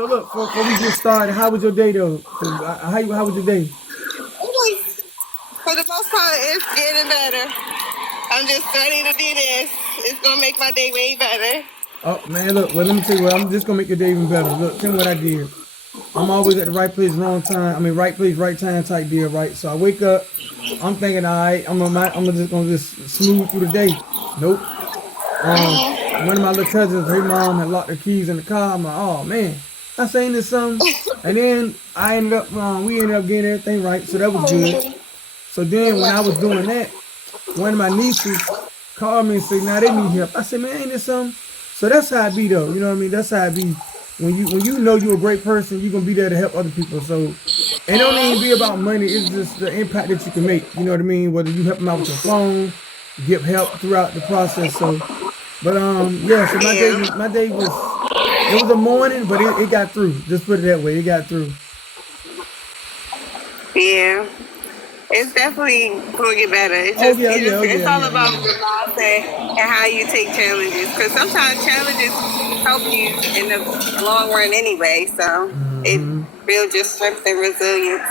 So look, before we get started, how was your day though? How was your day? For the most part, it's getting better. I'm just starting to do this. It's gonna make my day way better. Oh man, look. Well, let me tell you what. I'm just gonna make your day even better. Look, tell me what I did. I'm always at the right place, wrong time. I mean, right place, right time type deal, right? So I wake up. I'm thinking, all right, I'm just smooth through the day. Nope. One of my little cousins, her mom had locked her keys in the car. I'm like, oh man, I saying this something, and then we ended up getting everything right, so that was good. So then when I was doing that, one of my nieces called me and said, "Now they need help." I said, "Man, ain't this something?" So that's how I be though. You know what I mean? That's how I be. When you know you're a great person, you're gonna be there to help other people. So it don't even be about money. It's just the impact that you can make. You know what I mean? Whether you help them out with your phone, give help throughout the process. So, but yeah. So my day was it was a morning, but it got through. Just put it that way. It got through. Yeah. It's definitely going to get better. Oh yeah, yeah, oh It's yeah, all yeah, about yeah. the mindset and how you take challenges. Because sometimes challenges help you in the long run anyway. So it Mm-hmm. builds your strength and resilience.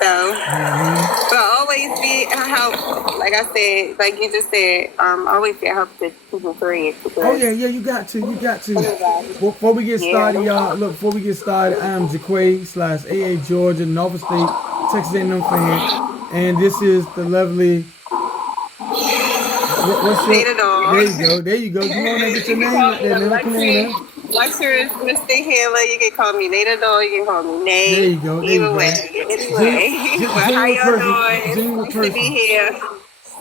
So, Mm-hmm. but always be a help. Like I said, like you just said, always be a help to people, period. Oh Because yeah, yeah, you got to, you got to. everybody, Before we get yeah, started, y'all, look, before we get started, I am Jaquay slash AA Georgia, Norfolk State, Texas A&M fan. And this is the lovely, what's your, Nita Dog. there you go, there you go. Come on now, get You your can name call out me there now, come on now. Luxurious Mr. Healer. You can call me Nita Dog. You can call me There Nay. you go, there you Either go. way. Anyway. But how Genuine y'all person, doing? It's genuine nice to be person. here.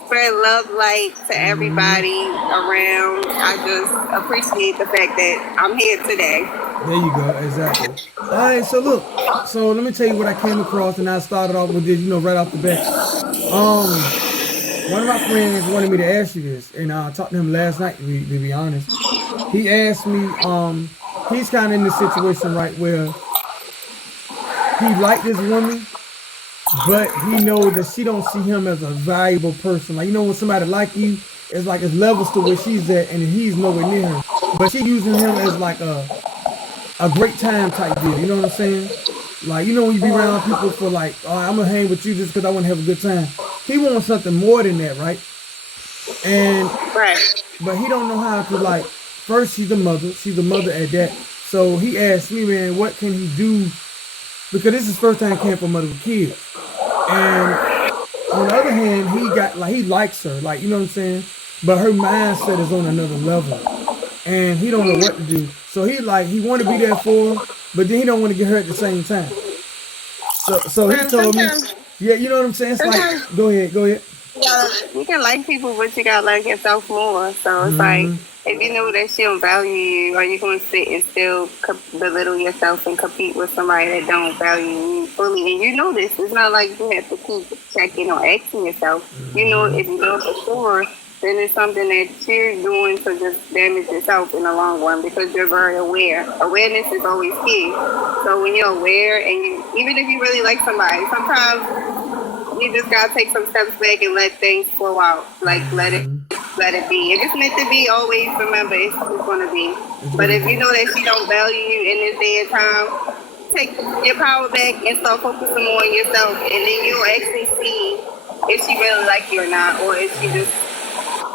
Spread love, light to Mm-hmm. everybody around. I just appreciate the fact that I'm here today. There you go, exactly. All right, so look, so let me tell you what I came across, and I started off with this, right off the bat. Um, One of my friends wanted me to ask you this, and I talked to him last night. To be honest, he asked me. He's kind of in this situation right where he liked this woman, but he knows that she don't see him as a valuable person. Like when somebody like you, it's like it's levels to where she's at, and he's nowhere near her. But she using him as like a great time type deal. You know what I'm saying? Like when you be around people for like, oh, I'm gonna hang with you just because I want to have a good time. He wants something more than that, right? And Right. but he don't know how to like. First, she's a mother. She's a mother at that. So he asked me, man, what can he do? Because this is his first time camping for mother with kids. And on the other hand, he got like he likes her, like you know what I'm saying. But her mindset is on another level, and he don't know what to do. So he want to be there for her, but then he don't want to get her at the same time. So he told me, Sometimes, yeah, you know what I'm saying. It's like, sometimes go ahead, go ahead. you can like people, but you gotta like yourself more. So it's like Mm-hmm. if you know that she don't value you, are you gonna sit and still belittle yourself and compete with somebody that don't value you fully? And you know this. It's not like you have to keep checking or asking yourself. You know, Mm-hmm. if you know for sure, then it's something that you're doing to just damage yourself in the long run because you're very aware. Awareness is always key. So when you're aware and even if you really like somebody, sometimes you just gotta take some steps back and let things flow out. Like Mm-hmm. let it be. If it's meant to be, always remember it's gonna be. It's But gonna if you be. know that she don't value you in this day and time, take your power back and start focusing more on yourself, and then you'll actually see if she really like you or not, or if she just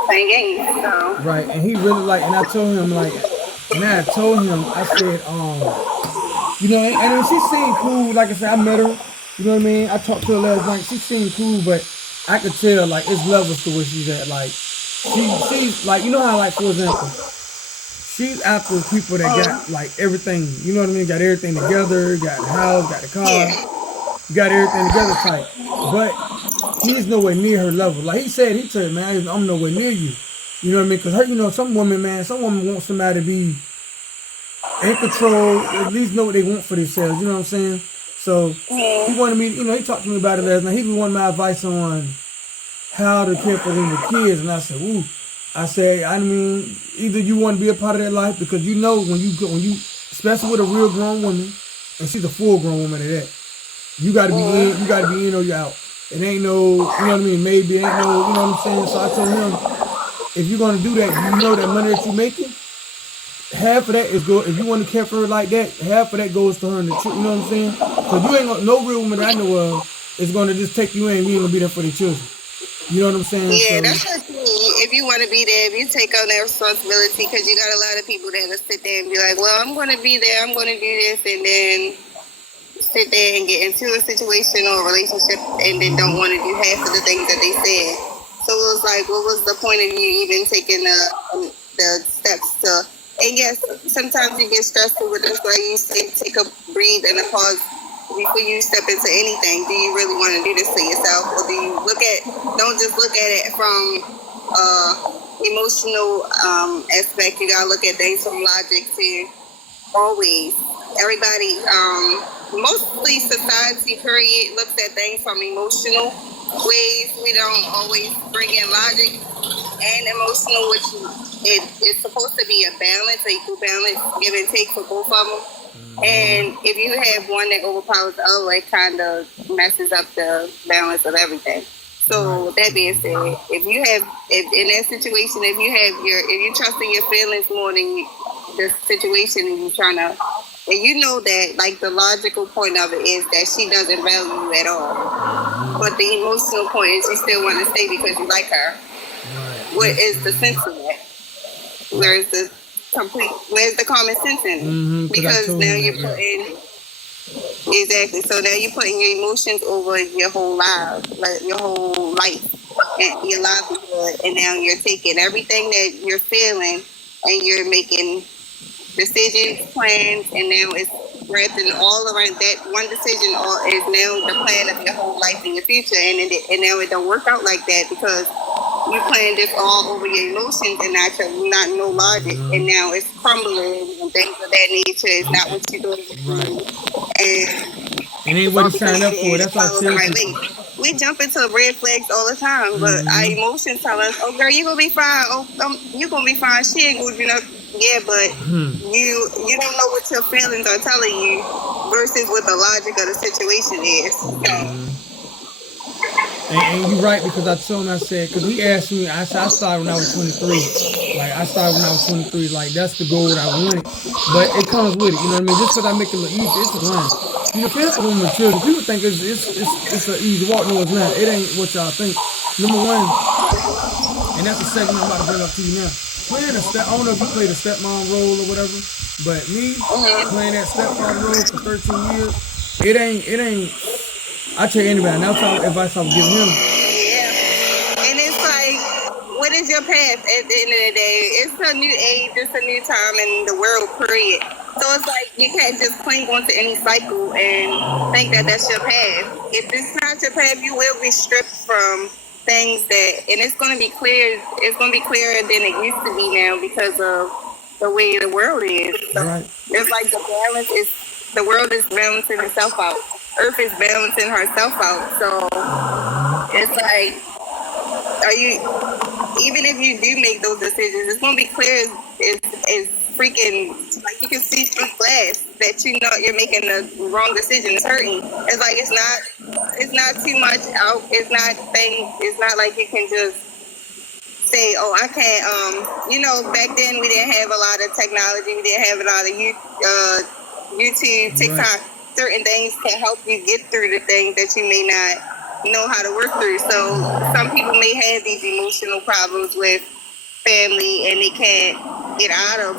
playing games. So Right, and he really like, and I told him like, and I told him, I said, and she seemed cool. Like I said, I met her. You know what I mean? I talked to her last night. She seemed cool, but I could tell like it's levels to where she's at. Like she's like how like for example, she's after people that got like everything. You know what I mean? Got everything together. Got the house. Got the car. yeah. Got everything together type. But he's nowhere near her level. Like he said, man, I'm nowhere near you. You know what I mean? Because her, some women, man, some women want somebody to be in control, at least know what they want for themselves. You know what I'm saying? So he Yeah. wanted me, he talked to me about it last night. He wanted my advice on how to care for them with kids, and I said, ooh. I said, I mean, either you want to be a part of that life because especially with a real grown woman, and she's a full grown woman at that. You gotta be in, or you're out. It ain't no, you know what I mean, maybe it ain't no, you know what I'm saying? So I told him, if you're gonna do that, you know that money that you're making, half of that is go. If you want to care for her like that, half of that goes to her and the children. You know what I'm saying? Cause you ain't gonna, no real woman that I know of is gonna just take you in. You ain't gonna be there for the children. You know what I'm saying? Yeah, So that's what you need. If you want to be there, if you take on that responsibility, because you got a lot of people that will sit there and be like, well, I'm going to be there, I'm going to do this, and then sit there and get into a situation or a relationship and then don't want to do half of the things that they said. So it was like, what was the point of you even taking the steps to? And yes, sometimes you get stressful with this, like you say, take a breathe and a pause before you step into anything. Do you really want to do this to yourself, or do you don't just look at it from emotional aspect? You gotta look at things from logic too. Always, everybody, mostly society period looks at things from emotional ways. We don't always bring in logic and emotional, which it's supposed to be a balance, a equal balance, give and take for both of them. And if you have one that overpowers the other, it kind of messes up the balance of everything. So with that being said, if in that situation, if you trust in your feelings more than the situation, and you trying to, and you know that like the logical point of it is that she doesn't value you at all, but the emotional point is you still want to stay because you like her. What is the sense of that? Where's the common sense in it? Because now you're putting exactly. So now you're putting your emotions over your whole life, like your whole life and your livelihood, and now you're taking everything that you're feeling and you're making decisions, plans, and now it's wrapping all around that one decision. All is now the plan of your whole life in your future, and now it don't work out like that because you planned this all over your emotions and not no logic, and now it's crumbling and things of that nature. It's not what you doing, and ain't what you signed up for. That's why I tell right people. we jump into red flags all the time, but our emotions tell us, "Oh, girl, you gonna be fine. Oh, you gonna be fine. She ain't gonna do nothing." Yeah, but you don't know what your feelings are telling you versus what the logic of the situation is. And you're right, because I told him, I said, because he asked me, I said, I started when I was 23. Like, I started when I was 23. Like, that's the goal that I wanted. But it comes with it, you know what I mean? Just because I make it look easy, it's a grind. You know, care for women and children, people think it's an easy walk. No, it's not. It ain't what y'all think. Number one, and that's the segment I'm about to bring up to you now. Playing a step, I don't know if you played a stepmom role or whatever, but me playing that stepfather role for 13 years, it ain't. I tell anybody, and that's all the advice I would give him. Yeah. And it's like, what is your path at the end of the day? It's a new age, it's a new time in the world, period. So it's like, you can't just cling onto any cycle and think that that's your path. If it's not your path, you will be stripped from things and it's going to be clear. It's going to be clearer than it used to be now because of the way the world is. So it's like the world is balancing itself out. Earth is balancing herself out. So it's like, even if you do make those decisions, it's gonna be clear as freaking, like, you can see through glass that you know you're making the wrong decision. It's hurting. It's like it's not too much out. It's not like you can just say, oh, I can't. Back then we didn't have a lot of technology. We didn't have a lot of YouTube, TikTok. Certain things can help you get through the things that you may not know how to work through. So some people may have these emotional problems with family and they can't get out of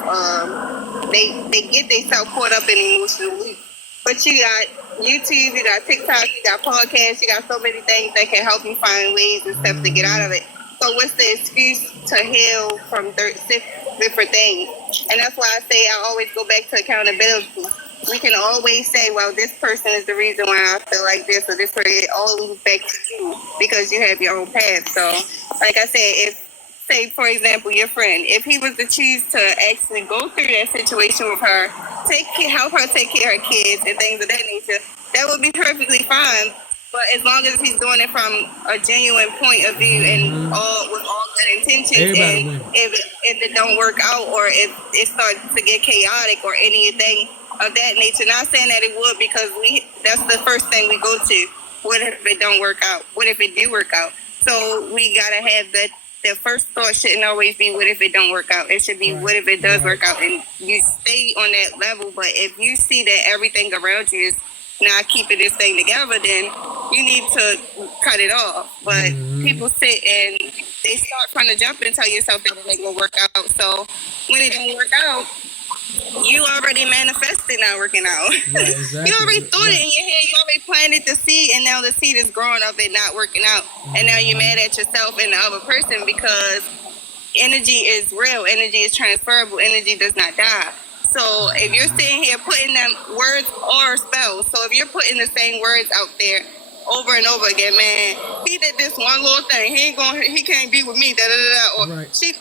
they get themselves caught up in emotional loops. But you got YouTube, you got TikTok, you got podcasts, you got so many things that can help you find ways and stuff to get out of it. So what's the excuse to heal from different things? And that's why I say I always go back to accountability. We can always say, well, this person is the reason why I feel like this, or this person. It all leads back to you because you have your own path. So, like I said, say, for example, your friend, if he was to choose to actually go through that situation with her, help her take care of her kids and things of that nature, that would be perfectly fine. But as long as he's doing it from a genuine point of view and with all good intentions, and if it don't work out or if it starts to get chaotic or anything of that nature, not saying that it would, because that's the first thing we go to. What if it don't work out? What if it do work out? So we gotta have that the first thought shouldn't always be what if it don't work out. It should be what if it does work out, and you stay on that level. But if you see that everything around you is not keeping this thing together, then you need to cut it off. But people sit and they start trying to jump and tell yourself that it ain't gonna work out. So when it don't work out, you already manifested not working out. Right, exactly. You already thought it in your head. You already planted the seed, and now the seed is growing of it not working out. And now you're mad at yourself and the other person because energy is real. Energy is transferable. Energy does not die. So if you're sitting here putting them words or spells, so if you're putting the same words out there over and over again, man, he did this one little thing. He can't be with me, da da da. Or Right. she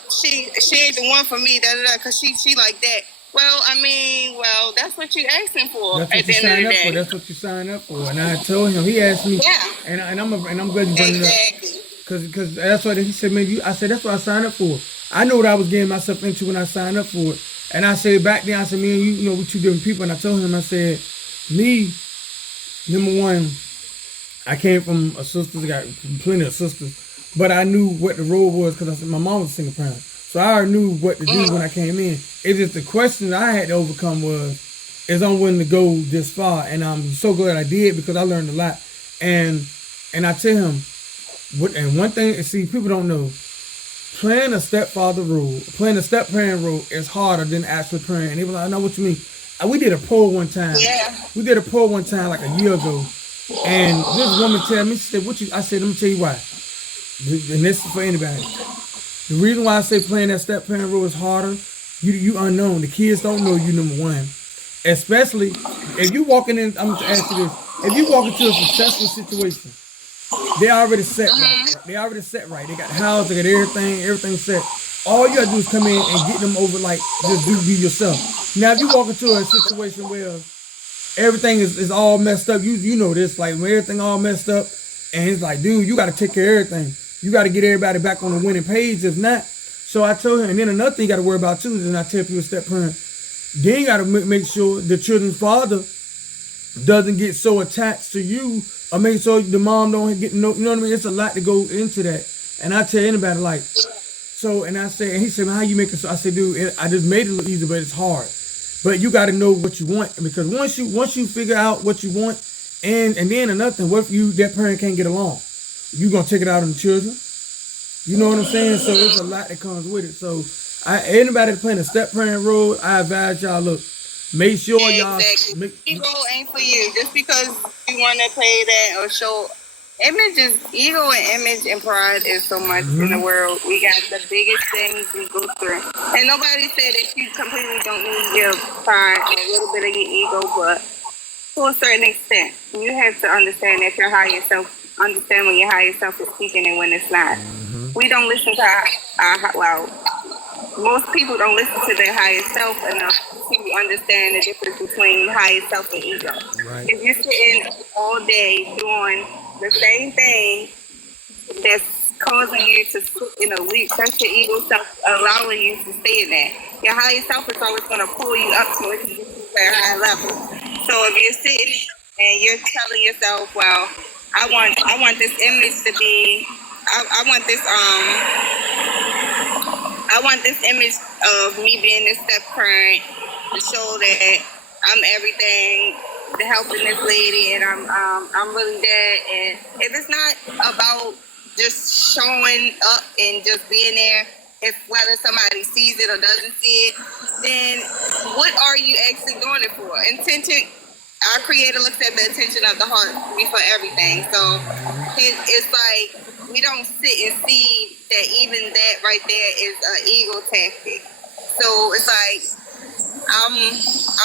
ain't the one for me, da da da, because she like that. Well, I mean, that's what you asking for That's at what the you end of sign the up day. for. That's what you sign up for. And I told him. He asked me. Yeah. And I'm glad you brought it up. Exactly. Cause that's what he said. Man, I said that's what I signed up for. I know what I was getting myself into when I signed up for it. And I said back then, I said, me and you know, we two different people. And I told him, I said, me, number one, I came from a sister, got plenty of sisters, but I knew what the role was because I said my mom was a single parent, so I already knew what to do when I came in. It's just the question I had to overcome is I'm willing to go this far, and I'm so glad I did because I learned a lot. And I tell him, and one thing, see, people don't know, playing a stepfather role, playing a step parent role is harder than actually playing. And they were like, I know what you mean. We did a poll one time. Yeah. We did a poll one time like a year ago. And this woman tell me, she said, I said, let me tell you why. And this is for anybody. The reason why I say playing that step parent role is harder, you unknown. The kids don't know you, number one. Especially if you walking in, I'm gonna ask you this. If you walk into a successful situation, they already set right. They already set right. They got the house, they got everything set. All you gotta do is come in and get them over, like, just be yourself. Now if you walk into a situation where everything is all messed up, you know this, like when everything all messed up, and it's like, dude, you gotta take care of everything. You gotta get everybody back on the winning page. If not, so I told him, and then another thing you gotta worry about too is, and I tell people step parent, then you gotta make sure the children's father doesn't get so attached to you, or make sure the mom don't get no, you know what I mean? It's a lot to go into that. And I tell anybody, like, so, and I said, and he said, man, how you make it? So I said, dude, I just made it look easy, but it's hard. But you got to know what you want, because once you figure out what you want, and then another thing, what if that parent can't get along? You gonna take it out on the children? You know what I'm saying? So there's a lot that comes with it. So anybody that's playing a step parent role, I advise y'all, look, make sure y'all. Exactly. Ego ain't for you. Just because you want to play that or show. Ego and image and pride is so much in the world. We got the biggest things we go through. And nobody said that you completely don't need your pride or a little bit of your ego, but to a certain extent, you have to understand that your higher self, understand when your higher self is speaking and when it's not. We don't listen to most people don't listen to their higher self enough to understand the difference between higher self and ego. Right. If you're sitting all day doing the same thing that's causing you to sit in a loop, that's your ego self allowing you to stay in there. Your higher self is always going to pull you up so it can get you to a higher level. So if you're sitting and you're telling yourself, well, I want this image to be, I want this image of me being this step parent to show that I'm everything, to helping this lady, and I'm really that. And if it's not about just showing up and just being there, if whether somebody sees it or doesn't see it, then what are you actually doing it for? Intention. Our Creator looks at the intention of the heart before everything. So it's like we don't sit and see that even that right there is an ego tactic. So it's like I'm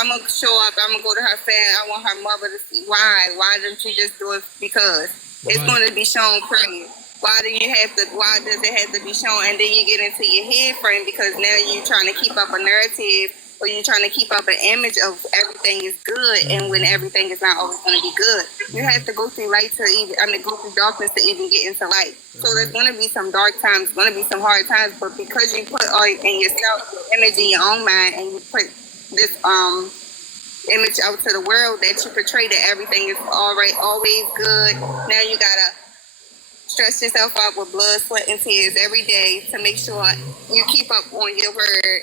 gonna show up. I'm gonna go to her family. I want her mother to see. Why? Why don't you just do it? Because it's going to be shown prayer. Why does it have to be shown? And then you get into your head frame because now you're trying to keep up a narrative, or you're trying to keep up an image of everything is good, and when everything is not always going to be good. You have to go through go through darkness to even get into light. So there's going to be some dark times, going to be some hard times, but because you put all in yourself, your image in your own mind, and you put this image out to the world that you portray that everything is all right, always good. Now you gotta stress yourself out with blood, sweat, and tears every day to make sure you keep up on your word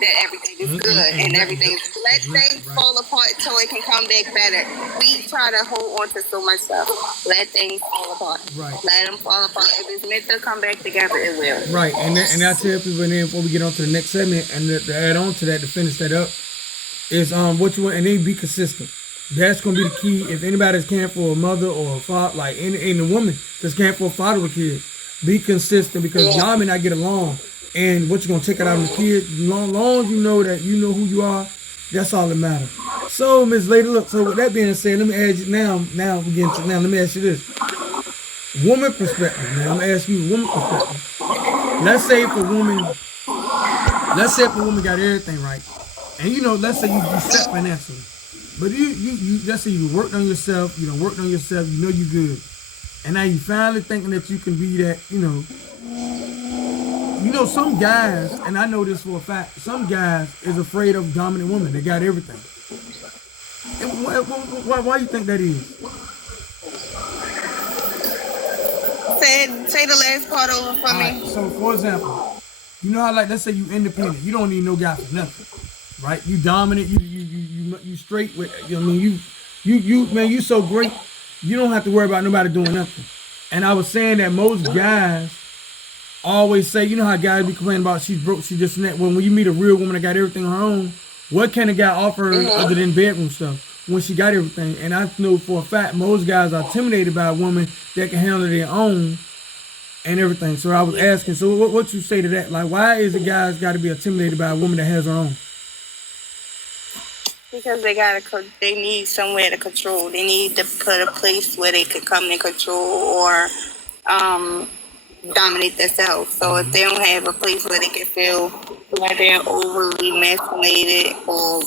that everything is good and everything. Let things fall apart so it can come back better. We try to hold on to so much stuff. Let things fall apart. Right. Let them fall apart. If it's meant to come back together, it will. Right, and I tell people, and then before we get on to the next segment, and to add on to that, to finish that up, is what you want, and then be consistent. That's gonna be the key. If anybody's caring for a mother or a father, like any a woman that's caring for a father with kids, be consistent, because y'all may not get along, and what you're gonna take it out of the kids. Long as you know that you know who you are, that's all that matters. So, Miss Lady, look. So with that being said, let me ask you now. Let me ask you this: woman perspective. Now I'm gonna ask you woman perspective. Let's say if a woman got everything right, and let's say you set financially. But you let's say you worked on yourself, you know you good. And now you finally thinking that you can be that, some guys, and I know this for a fact, some guys is afraid of dominant women. They got everything. And why you think that is? Say the last part over for me. Right, so for example, you know how, like, let's say you independent, you don't need no guy for nothing. Right? You dominant, you straight with, you so great, you don't have to worry about nobody doing nothing. And I was saying that most guys always say, you know how guys be complaining about she's broke, she just net. When you meet a real woman that got everything on her own, what can a guy offer her other than bedroom stuff when she got everything? And I know for a fact most guys are intimidated by a woman that can handle their own and everything. So I was asking, so what you say to that? Like, why is the guys got to be intimidated by a woman that has her own? Because they need somewhere to control. They need to put a place where they could come and control or dominate themselves. So if they don't have a place where they can feel like they're overly masculated or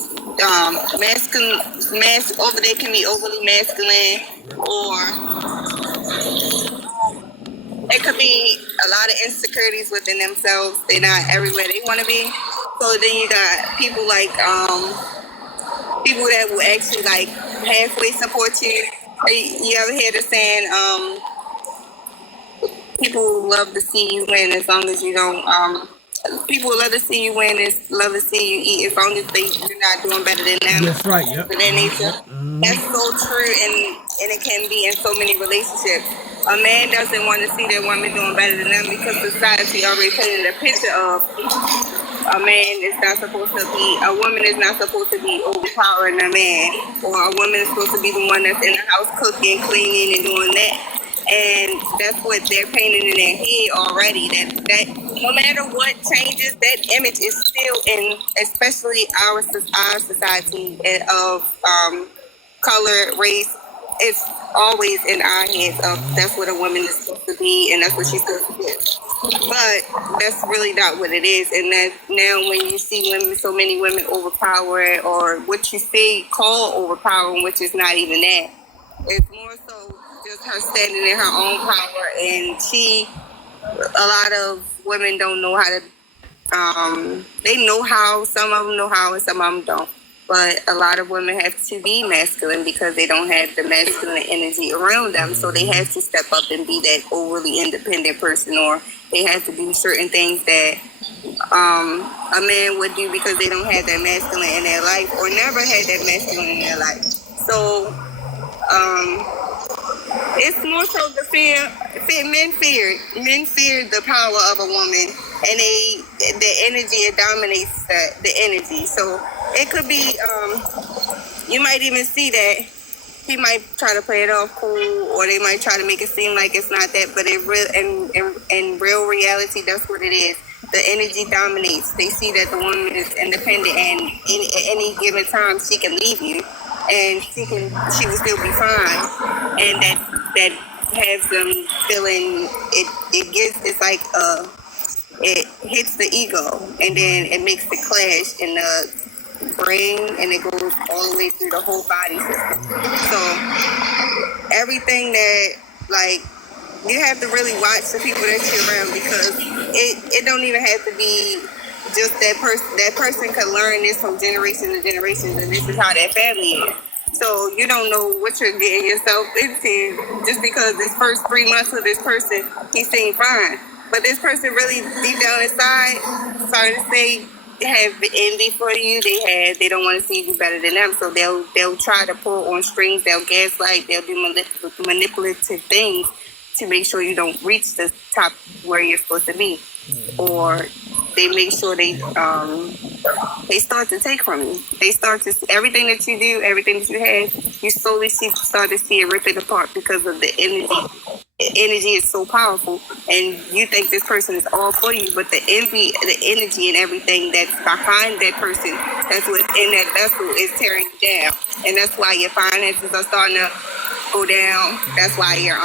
over they can be overly masculine, or it could be a lot of insecurities within themselves. They're not everywhere they want to be. So then you got people like people that will actually like halfway support you. You ever hear the saying, people love to see you win as long as you don't, people love to see you win, love to see you eat as long as you're not doing better than them. That's right, yep. So that nature. That's so true, and it can be in so many relationships. A man doesn't want to see their woman doing better than them because society already painted a picture of a man is not supposed to be, a woman is not supposed to be overpowering a man, or a woman is supposed to be the one that's in the house cooking, cleaning, and doing that. And that's what they're painting in their head already. That no matter what changes, that image is still in, especially our society of color, race. It's always in our heads of that's what a woman is supposed to be, and that's what she's supposed to do. But that's really not what it is. And that now when you see women, so many women overpower, or what you say call overpowering, which is not even that. It's more so just her standing in her own power. And a lot of women don't know how to, they know how, some of them know how and some of them don't. But a lot of women have to be masculine because they don't have the masculine energy around them. So they have to step up and be that overly independent person, or they have to do certain things that a man would do because they don't have that masculine in their life, or never had that masculine in their life. So it's more so the fear. Men fear the power of a woman, and the energy, it dominates the energy. So it could be, you might even see that he might try to play it off cool, or they might try to make it seem like it's not that, but in real reality, that's what it is. The energy dominates. They see that the woman is independent, and at any given time she can leave you, and she will still be fine. And that has them feeling it hits the ego, and then it makes the clash in the brain, and it goes all the way through the whole body system. So everything that, like, you have to really watch the people that you're around, because it don't even have to be just that person. That person could learn this from generation to generation, and this is how that family is. So you don't know what you're getting yourself into just because this first 3 months of this person, he seemed fine. But this person really deep down inside started to say have envy for you. They don't want to see you better than them. So they'll try to pull on strings, they'll gaslight, they'll do manipulative things to make sure you don't reach the top where you're supposed to be. Or they make sure they start to take from you. They start to everything that you do, everything that you have, you slowly start to see it rip it apart because of the energy. The energy is so powerful, and you think this person is all for you, but the envy, the energy, and everything that's behind that person, that's what's in that vessel, is tearing you down, and that's why your finances are starting to go down. That's why your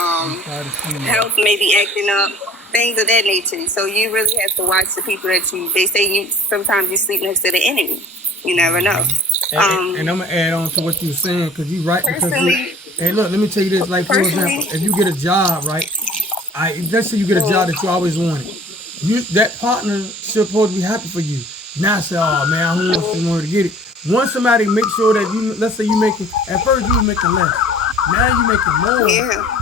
health may be acting up. Things of that nature. So you really have to watch the people that they say sometimes you sleep next to the enemy. You never know. And I'm gonna add on to what you're saying because you're right. Hey, look, let me tell you this. Like for example, if you get a job, right? Let's say you get a job that you always wanted. That partner should supposed to be happy for you. Not say, oh man, I don't want to get it. Once somebody makes sure that let's say you making, at first you were making less. Now you making more. Yeah.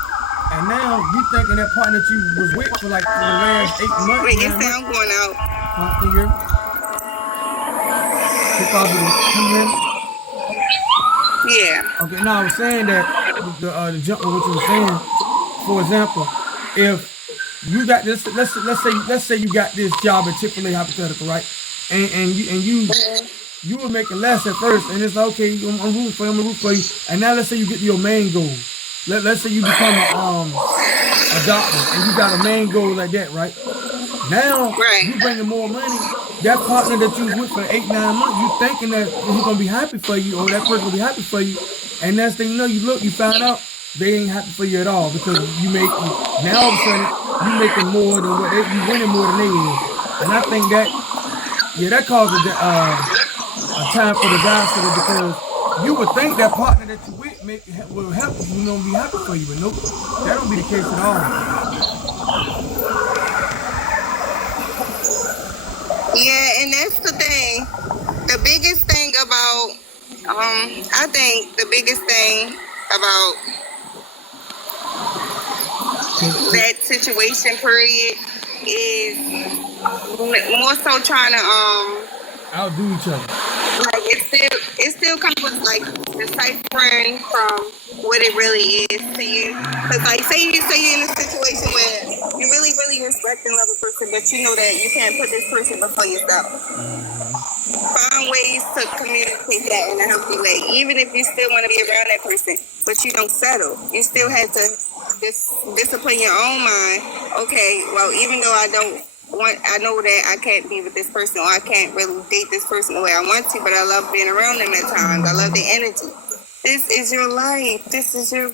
And now you thinking that partner that you was with for like the last 8 months. Wait, your sound going out. Can you hear me? Can you hear me? Yeah. Okay, now I was saying that the jump on what you were saying. For example, if you got this, let's say you got this job at Chick-fil-A, hypothetical, right? And you were making less at first, and it's like, okay, I'm rooting for you. And now let's say you get to your main goal. Let's say you become a doctor, and you got a main goal like that, right? Now you bringing more money. That partner that you was with for 8-9 months, you thinking that he's gonna be happy for you, or that person gonna be happy for you, and next thing you know, you find out they ain't happy for you at all because now all of a sudden you making more than what you winning more than they is, and I think that causes a time for disaster because you would think that partner that you with will help you, be happy for you, but nope, that don't be the case at all. Yeah, and that's the thing. The biggest thing about, I think the biggest thing about that situation period is more so trying to outdo each other. Like it still comes with like deciphering from what it really is to you. Cause like say you're in a situation where you really respect and love a person, but you know that you can't put this person before yourself. Find ways to communicate that in a healthy way. Even if you still want to be around that person, but you don't settle, you still have to discipline your own mind. Okay, well, even though I know that I can't be with this person, or I can't really date this person the way I want to, but I love being around them at times. I love their energy. This is your life. This is your...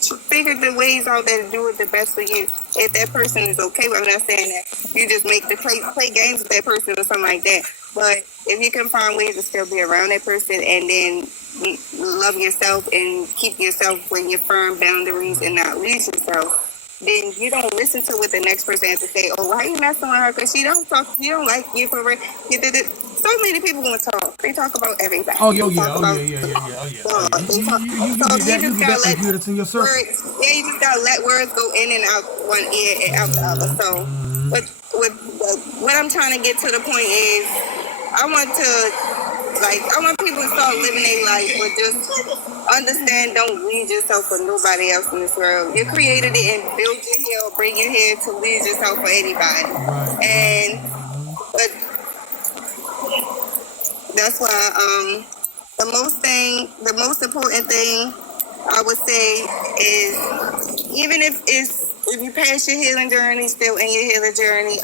Figure the ways out there to do it the best for you. If that person is okay with, I'm not saying that you just make the play games with that person or something like that. But if you can find ways to still be around that person and then love yourself and keep yourself with your firm boundaries and not lose yourself, then you don't listen to what the next person has to say. Oh, why are you messing with her? Because she don't like you for real. So many people want to talk. They talk about everything. Oh, yeah. You just gotta let words go in and out one ear and out the other. So, but what I'm trying to get to the point is, I want people to start living their life with just understand, don't lose yourself for nobody else in this world. You created it and built you here or bring you here to lose yourself for anybody. But that's why the most important thing I would say is, even if you pass your healing journey, still in your healing journey,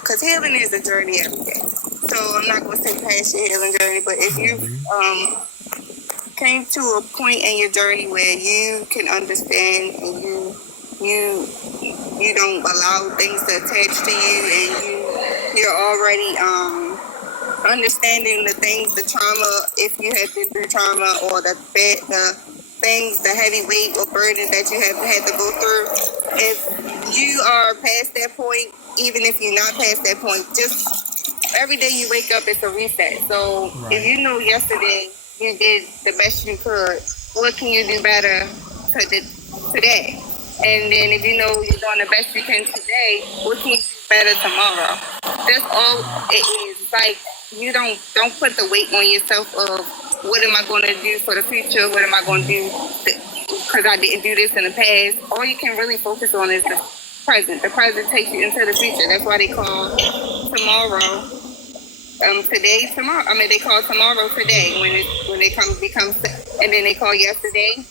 because healing is a journey every day. So I'm not going to say pass your healing journey, but if you came to a point in your journey where you can understand and you don't allow things to attach to you, and you're already understanding the things, the trauma, if you have been through trauma, or the things, the heavy weight or burden that you have had to go through. If you are past that point, even if you're not past that point, just every day you wake up, it's a reset. So if you know yesterday you did the best you could. What can you do better today? And then if you know you're doing the best you can today, what can you do better tomorrow? That's all it is. It's like you don't put the weight on yourself of what am I going to do for the future? What am I going to do because I didn't do this in the past? All you can really focus on is the present. The present takes you into the future. That's why they call tomorrow today tomorrow. I mean, they call tomorrow today when it becomes, and then they call yesterday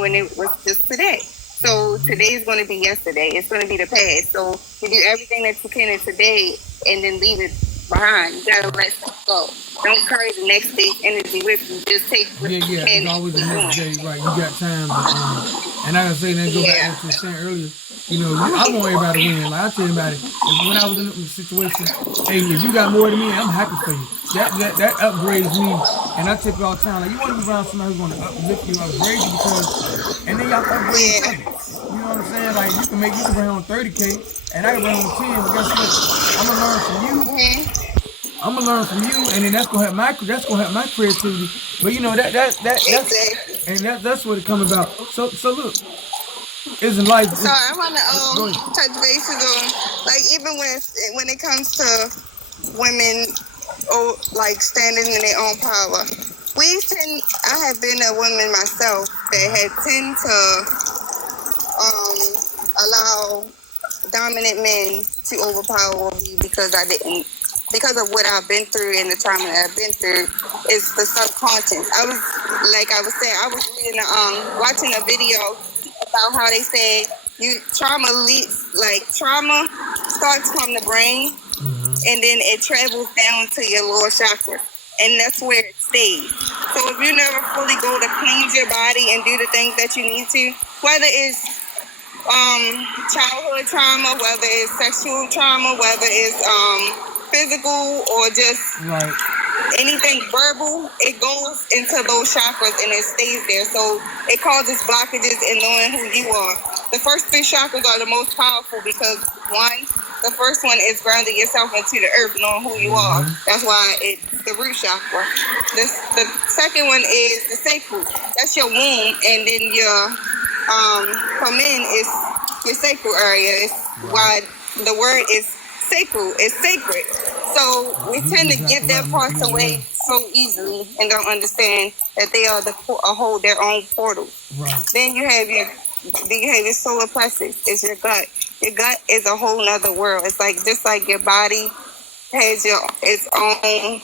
when it was just today. So today is going to be yesterday. It's going to be the past. So you do everything that you can in today, and then leave it behind. You gotta let stuff go. Don't carry the next day's energy with you. Just take what you Yeah, can. it's always the next day, right? You got time, and I gotta say, then go back to what you were saying earlier. You know, I want everybody to win. Like I tell everybody, when I was in a situation, hey, if you got more than me, I'm happy for you. That upgrades me, and I tell you all the time, like you want to be around somebody who's gonna uplift you, upgrade you, because, and then y'all upgrade each other. You know what I'm saying? Like you can bring home 30K, and I can bring home 10. But guess what? I'm gonna learn from you. I'm gonna learn from you, and then that's gonna help my creativity. But you know that's and that's what it comes about. So look, isn't life? So I want to touch bases on, like, even when it comes to women, like standing in their own power. I have been a woman myself that had tend to allow dominant men to overpower me because of what I've been through and the trauma that I've been through. Is the subconscious. I was saying, I was reading, watching a video about how they said trauma starts from the brain, and then it travels down to your lower chakra, and that's where it stays. So if you never fully go to cleanse your body and do the things that you need to, whether it's childhood trauma, whether it's sexual trauma, whether it's physical or just anything verbal, it goes into those chakras and it stays there. So it causes blockages in knowing who you are. The first 3 chakras are the most powerful because the first one is grounding yourself into the earth, knowing who you are. That's why it's the root chakra. The second one is the sacral. That's your womb, and then your for men is your sacral area. It's why the word is sacral. It's sacred. So we tend to give their parts away so easily and don't understand that they are hold their own portal. Right. Then you have your solar plexus. It's your gut. Your gut is a whole nother world. It's like just like your body has its own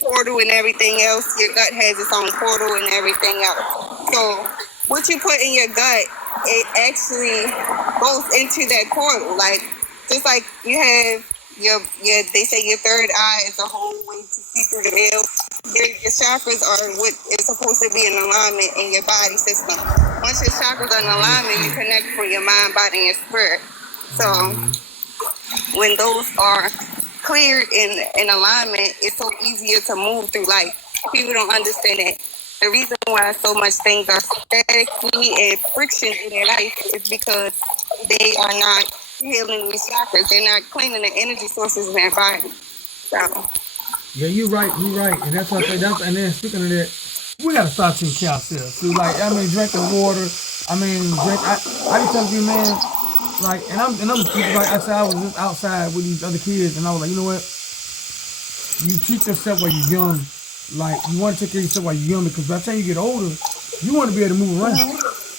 portal and everything else. Your gut has its own portal and everything else. So what you put in your gut, it actually goes into that portal. Like just like you have they say your third eye is a whole way to see through the veil. Your chakras are what is supposed to be in alignment in your body system. Once your chakras are in alignment, you connect for your mind, body, and spirit. So when those are cleared in alignment, it's so easier to move through life. People don't understand that. The reason why so much things are statically and friction in their life is because they are not healing these chakras. They're not cleaning the energy sources in their body. So yeah, you're right, and that's what I say. And then speaking of that, we gotta start taking care of ourselves. So like, I mean, drinking water. I can tell you, man. Like, and I'm like I said, I was just outside with these other kids, and I was like, you know what? You treat yourself while you're young. Like, you want to take care of yourself while you're young, because by the time you get older, you want to be able to move around.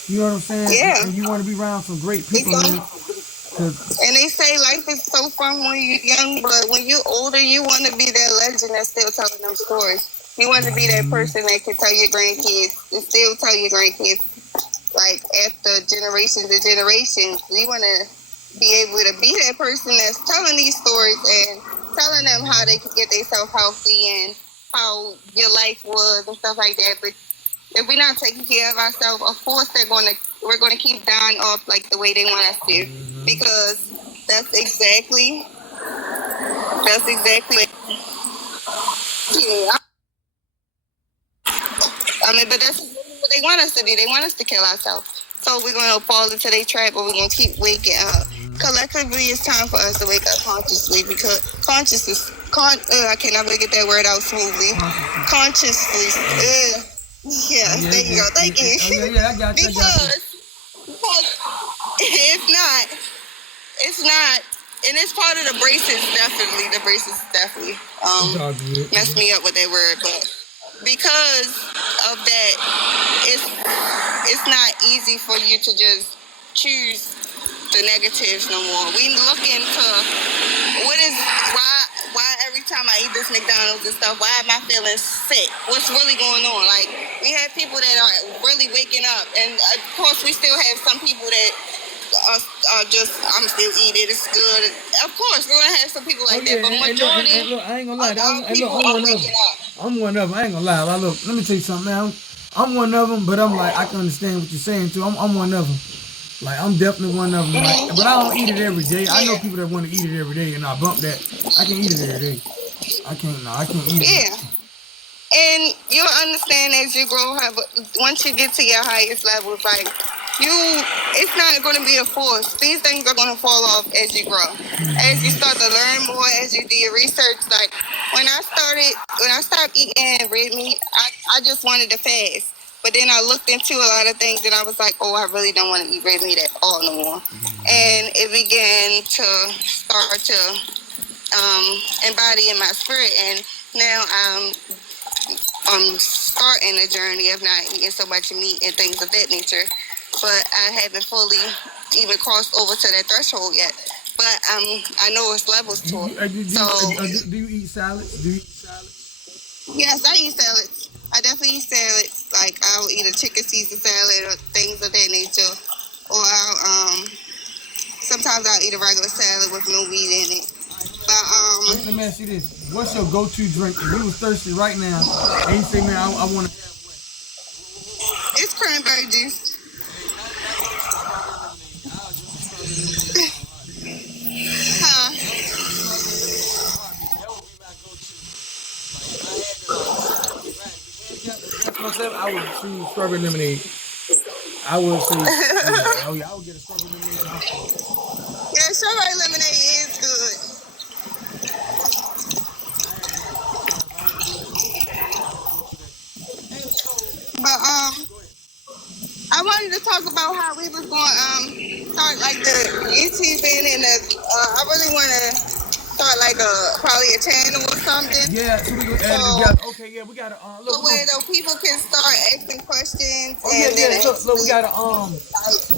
You know what I'm saying? Yeah. And you want to be around some great people. And they say life is so fun when you're young, but when you're older, you want to be that legend that's still telling them stories. You want to be that person that can tell your grandkids, and still tell your grandkids, like, after generations and generations. You want to be able to be that person that's telling these stories and telling them how they can get themselves healthy and how your life was and stuff like that. But if we're not taking care of ourselves, of course we're gonna keep dying off like the way they want us to, because that's exactly. Yeah. I mean, but that's what they want us to do. They want us to kill ourselves. So we're gonna fall into their trap, or we're gonna keep waking up. collectively it's time for us to wake up consciously because I can never get that word out smoothly. Consciously. There you go. Thank you. I got you. Because it's not, and it's part of the braces, definitely. The braces definitely messed me up with that word, but because of that, it's not easy for you to just choose the negatives no more. We look into why every time I eat this McDonald's and stuff, why am I feeling sick? What's really going on? Like, we have people that are really waking up, and of course we still have some people that are just, I'm still eating, it's good. Of course, we're gonna have some people like that, but majority and look, I ain't gonna lie. people are waking up. I'm one of them. I ain't gonna lie. Look, let me tell you something, man. I'm one of them, but I'm like, I can understand what you're saying too. I'm one of them. Like, I'm definitely one of them. Like, but I don't eat it every day. I know people that want to eat it every day, and I bump that. I can eat it every day. I can't eat it. Yeah. And you'll understand as you grow, once you get to your highest levels, like, it's not going to be a force. These things are going to fall off as you grow. As you start to learn more, as you do your research, like, when I stopped eating red meat, I just wanted to fast. But then I looked into a lot of things and I was like, oh, I really don't want to eat red meat at all no more. And it began to start to embody in my spirit. And now I'm starting a journey of not eating so much meat and things of that nature. But I haven't fully even crossed over to that threshold yet. But I know it's levels to it. Do you eat salads? Yes, I eat salads. I definitely eat salads. Like, I'll eat a chicken Caesar salad or things of that nature. Or sometimes I'll eat a regular salad with no meat in it. But let me ask you this: what's your go-to drink if you was thirsty right now and you say, "Man, I want to have what?" It's cranberry juice. Myself, I would choose strawberry lemonade. I would say, I would get a strawberry lemonade. Yeah, strawberry lemonade is good. But I wanted to talk about how we was going to start like the YouTubing and I really want to start like probably a channel or something. Yeah, so we can add it together. Okay, yeah, we gotta look. So where though people can start asking questions. Look, we gotta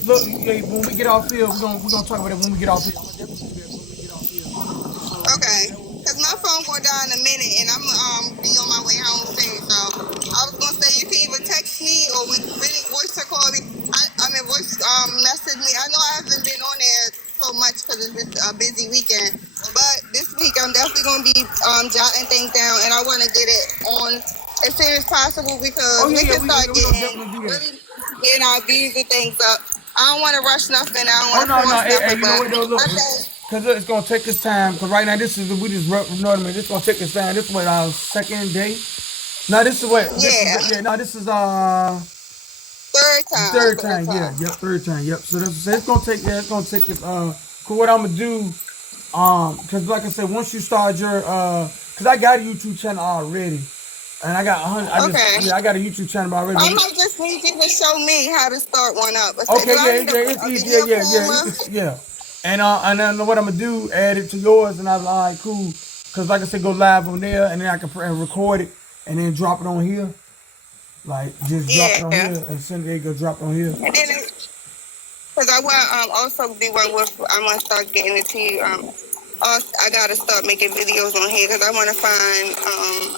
look. Yeah, when we get off field, we're gonna talk about it when we get off field. I'm definitely do that when we get off field. Okay, cause my phone going down in a minute, and I'm be on my way home soon. So I was gonna say you can either text me or we really voice or call me. I mean voice message me. I know I haven't been on there so much because it's been a busy weekend. But this week I'm definitely gonna be jotting things down, and I want to get it on as soon as possible because we can start getting our views and things up. I don't want to rush nothing. I don't want to force nothing. You know what though? Look, because it's gonna take us time. Because right now this is we just you know what I mean. This is gonna take us time. This is what our second day. No, this is what. This is third time. Third time. Yep. So it's gonna take. Yeah, it's gonna take us. Cause what I'm gonna do. Cause like I said, once you start your cause I got a YouTube channel already, and I got 100. I got a YouTube channel already. I might just need you to show me how to start one up. It's easy. Yeah. And then what I'm gonna do, add it to yours, and I was like, cool. Cause like I said, go live on there, and then I can record it, and then drop it on here. Like just drop it on here, and send it. Go drop it on here. And then, cause I want also be one with. I want to start getting it to you. I gotta start making videos on here because I want to find.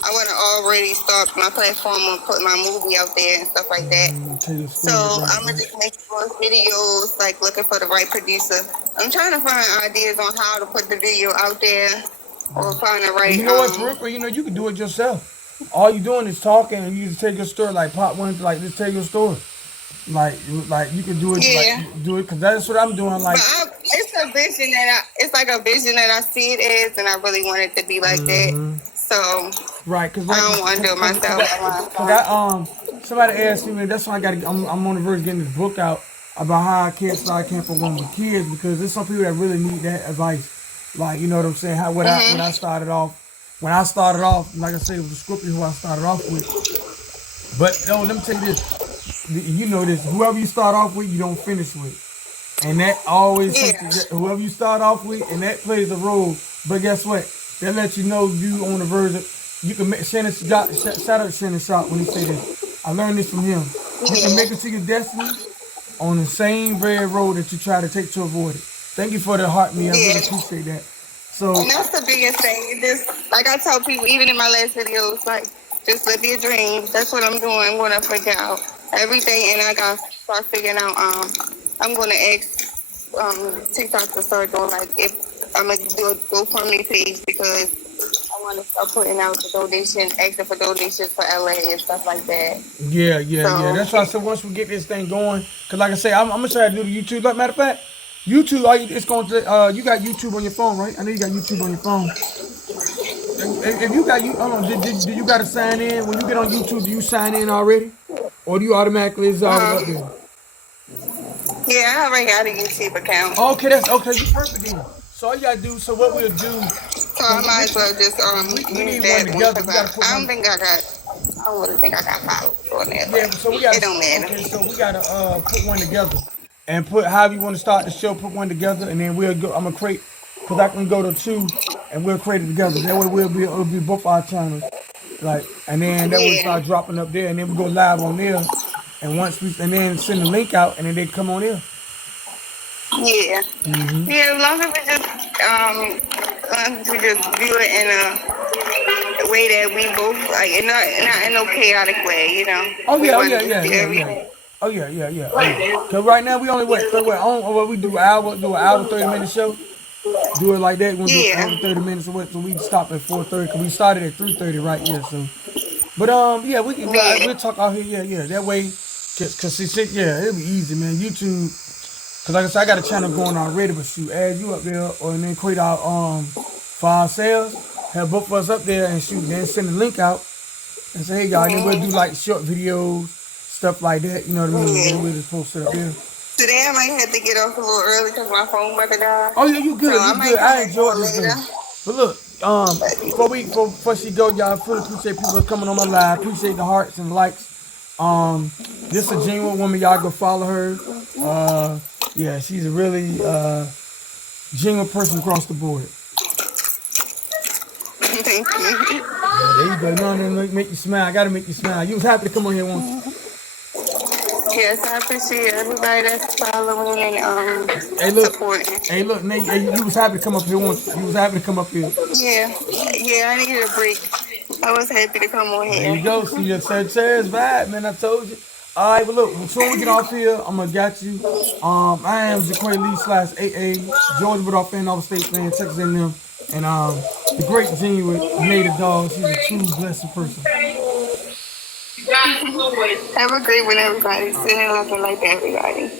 I want to already start my platform and put my movie out there and stuff like that. So I'm gonna just make more videos, like looking for the right producer. I'm trying to find ideas on how to put the video out there or find the right. You know what's real? You know you can do it yourself. All you doing is talking, and you just take your story, like pop one, like just tell your story. Like you can do it, because that's what I'm doing. Like it's a vision it's like a vision that I see it as, and I really want it to be like that. So right, because I don't want to do it myself. Cause somebody asked me, that's why I'm on the verge of getting this book out. about how I can't start Camp for Women with Kids because there's some people that really need that advice. Like, you know what I'm saying? How when I started off, like I said, it was the Scorpio who I started off with. But no, let me tell you this. You know this. Whoever you start off with, you don't finish with. And that always something that whoever you start off with, and that plays a role. But guess what? That lets you know you on the verge of you can make Shannon shout out Shannon Sharp when he say this. I learned this from him. You can make it to your destiny on the same red road that you try to take to avoid it. Thank you for the heart, me. I really appreciate that. So And that's the biggest thing. Just like I tell people, even in my last videos, like just live your dreams. That's what I'm doing. I'm gonna figure out everything, and I gotta start figuring out. I'm gonna ask TikTok to start doing like if I'm gonna do a GoFundMe page because I want to start putting out the donation, asking for donations for LA and stuff like that. yeah. That's why I said once we get this thing going, cause like I say, I'm gonna try to do the YouTube. Like matter of fact, YouTube, it's going to. You got YouTube on your phone, right? I know you got YouTube on your phone. If you got hold on, do you got to sign in when you get on YouTube? Do you sign in already, or do you automatically is already up there? Yeah, I already got a YouTube account. Okay, that's okay. You perfect then. So all you gotta do. So what we'll do? So I might as well just We need use one that together. one We gotta put I one. don't think I got. I don't really think I got followers on there. Yeah, But so we gotta. it don't matter. Okay, so we gotta put one together and put however you want to start the show. Put one together, and then we'll go. I'm gonna create because I can go to two, and we'll create it together. That way it'll be both our channels, like, and then that will start dropping up there, and then we go live on there, and then send the link out, and then they come on there. Yeah. Yeah, as long as we just do it in a way that we both like, and not in no chaotic way, you know. Oh We yeah, wanna just do everything. Oh yeah. Cause right now we only we do an hour 30-minute show. Do it like that. We're gonna do an hour 30 minutes. So we stop at 4:30. Cause we started at 3:30 right here. So, but yeah, we'll talk out here. Yeah. That way, cause see, it'll be easy, man. YouTube. Cause like I said, I got a channel going already, but shoot, add you up there, or and then create our for ourselves, have both of us up there, and shoot, then send the link out, and say, hey y'all, and then we'll do like short videos, stuff like that. You know what I mean? Then we'll just post it up there. Today I might have to get off a little early because my phone about to die. Oh yeah, you good? So You good? I enjoyed this thing. But look, before she go, y'all, I really appreciate people coming on my live. Appreciate the hearts and likes. This is a genuine woman. Y'all go follow her. Yeah, she's a really genuine person across the board. Thank you. Yeah, there you go. No, make you smile. I gotta make you smile. You was happy to come on here once. Yes, I appreciate everybody that's following and supporting. Hey, look, Nate. Hey, you was happy to come up here once. You was happy to come up here. Yeah, I needed a break. I was happy to come on here. There you go. See your Sagittarius vibe, man. I told you. All right, but look, before we get off here, I'm gonna got you. I am Jaquay Lee /AA, Georgia Bulldog fan, Nova State fan, Texas A&M, and the great genuine native dog. She's a true blessed person. Have a great one, everybody. Sending love and light to everybody.